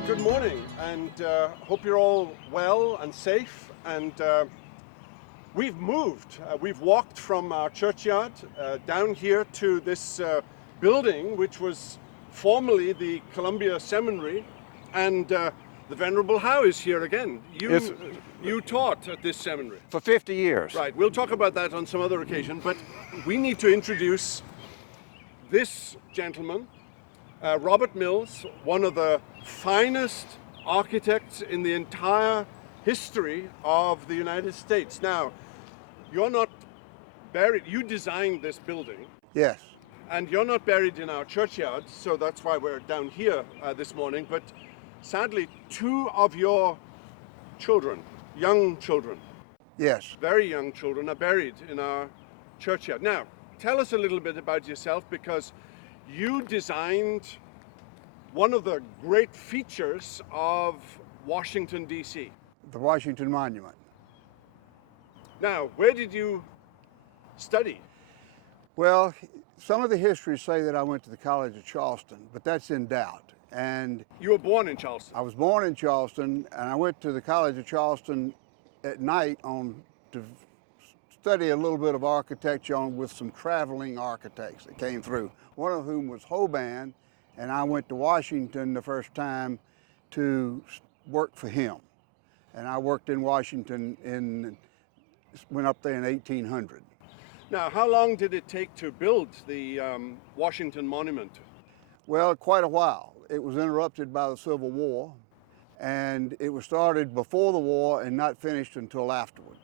Well, good morning, and hope you're all well and safe. And we've moved. We've walked from our churchyard down here to this building, which was formerly the Columbia Seminary, and the Venerable Howe is here again. You taught at this seminary. For 50 years. Right, we'll talk about that on some other occasion, but we need to introduce this gentleman, Robert Mills, one of the finest architects in the entire history of the United States. Now, you're not buried, you designed this building. Yes. And you're not buried in our churchyard, so that's why we're down here this morning. But sadly, two of your children, young children, Yes. very young children, are buried in our churchyard. Now, tell us a little bit about yourself, because you designed one of the great features of Washington, D.C. The Washington Monument. Now, where did you study? Well, some of the histories say that I went to the College of Charleston, but that's in doubt. And You were born in Charleston. I was born in Charleston, and I went to the College of Charleston at night to study a little bit of architecture with some traveling architects that came through, one of whom was Howe, and I went to Washington the first time to work for him. And I worked in Washington went up there in 1800. Now, how long did it take to build the Washington Monument? Well, quite a while. It was interrupted by the Civil War, and it was started before the war and not finished until afterward.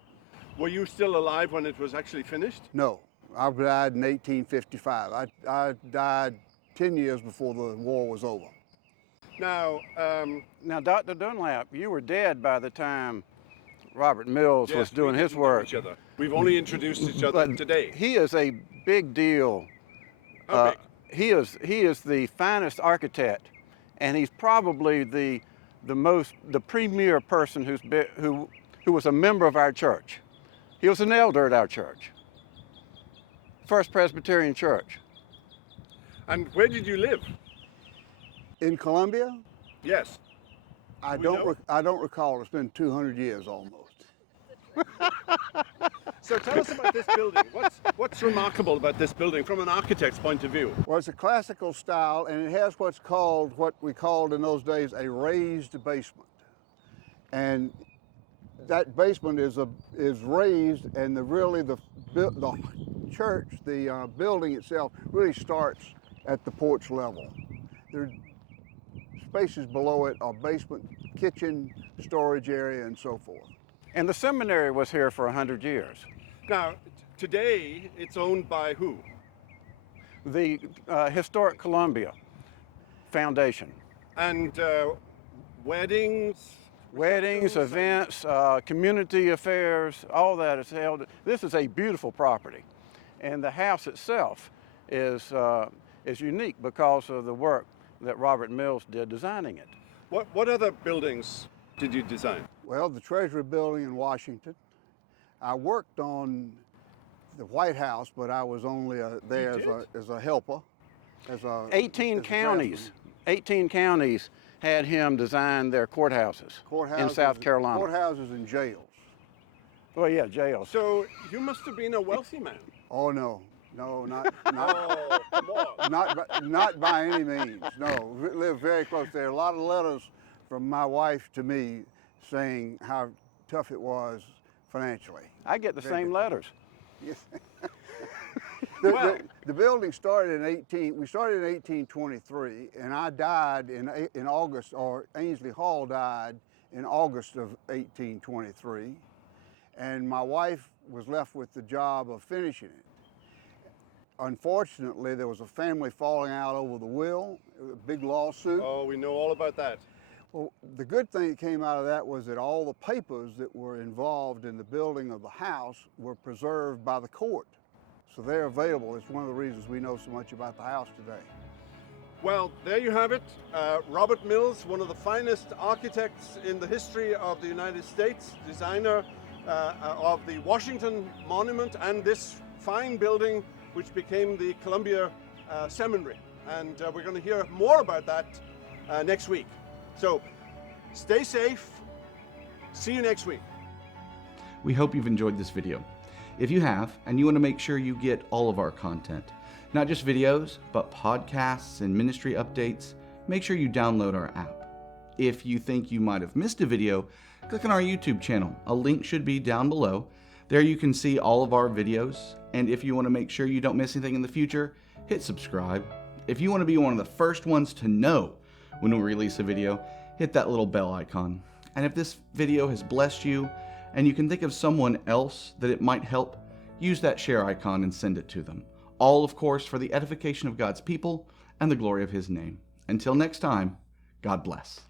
Were you still alive when it was actually finished? No, I died in 1855. I died 10 years before the war was over. Now, Now, Dr. Dunlap, you were dead by the time Robert Mills yes, was doing we his didn't know work. each other. We've only introduced each other But today. he is a big deal. How big? He is the finest architect, and he's probably the premier person who was a member of our church. He was an elder at our church, First Presbyterian Church. And where did you live? In Columbia, Yes. I We don't know. I don't recall. It's been 200 years almost. So tell us about this building. What's remarkable about this building from an architect's point of view? Well, it's a classical style, and it has what we called in those days a raised basement. And that basement is raised, and the church, the building itself, really starts at the porch level. There spaces below it are basement, kitchen, storage area, and so forth. And the seminary was here for 100 years. Now, today it's owned by who? The Historic Columbia Foundation. And weddings? Weddings, events, community affairs, all that is held. This is a beautiful property. And the house itself is unique because of the work that Robert Mills did designing it. What other buildings did you design? Well, the Treasury Building in Washington. I worked on the White House, but I was only there as a helper. 18 counties had him design their courthouses in South Carolina. Courthouses and jails. Well, yeah, jails. So you must have been a wealthy man. Oh no, not Oh, come on. not by any means. No, we lived very close there. A lot of letters from my wife to me saying how tough it was financially. I get the same letters. Yes. Well- The building started we started in 1823, and I died in August, or Ainsley Hall died in August of 1823, and my wife was left with the job of finishing it. Unfortunately, there was a family falling out over the will, a big lawsuit. Oh, we know all about that. Well, the good thing that came out of that was that all the papers that were involved in the building of the house were preserved by the court. So they're available. It's one of the reasons we know so much about the house today. Well, there you have it. Robert Mills, one of the finest architects in the history of the United States, designer of the Washington Monument and this fine building which became the Columbia Seminary. And we're going to hear more about that next week. So stay safe. See you next week. We hope you've enjoyed this video. If you have, and you want to make sure you get all of our content, not just videos, but podcasts and ministry updates, make sure you download our app. If you think you might have missed a video, click on our YouTube channel. A link should be down below. There you can see all of our videos, and if you want to make sure you don't miss anything in the future, hit subscribe. If you want to be one of the first ones to know when we release a video, hit that little bell icon. And if this video has blessed you, and you can think of someone else that it might help, use that share icon and send it to them. All, of course, for the edification of God's people and the glory of His name. Until next time, God bless.